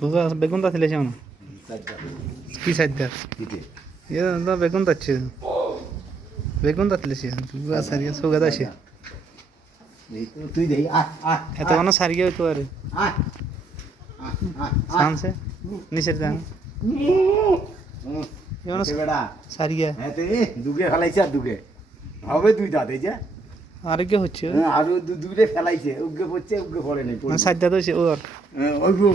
গুগা বেগুন তা ছিলে না কি সাইড ইয়ে না বেগুন তাচ্ছে বেগুন তা ছিলে গুগা সারিয়া সুগা দাছে তুই দেই এত কোন সারিয়া হইতো আরে সানসে নিচের দাম ইওনা সারিয়া হ্যাঁ তে দুগে ফেলাইছে আর দুগে হবে দুই দাঁত এই যে আর কি হচ্ছে আর দুগে ফেলাইছে উগে পড়ছে উগে পড়ে নাই সাইড দা তো ওর ওই গো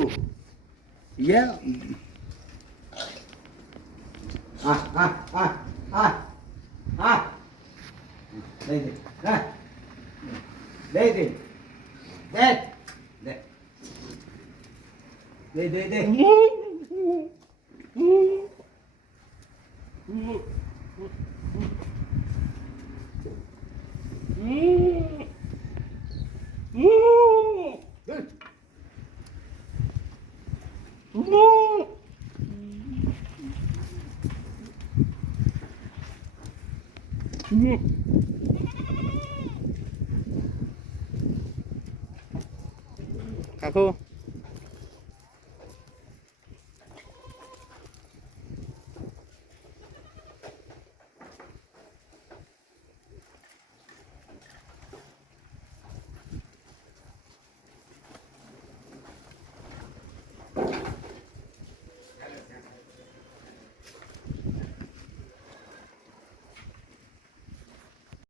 ইয়ে দে দে হ্যাঁ দে দে দে দে দে দে দে কাকু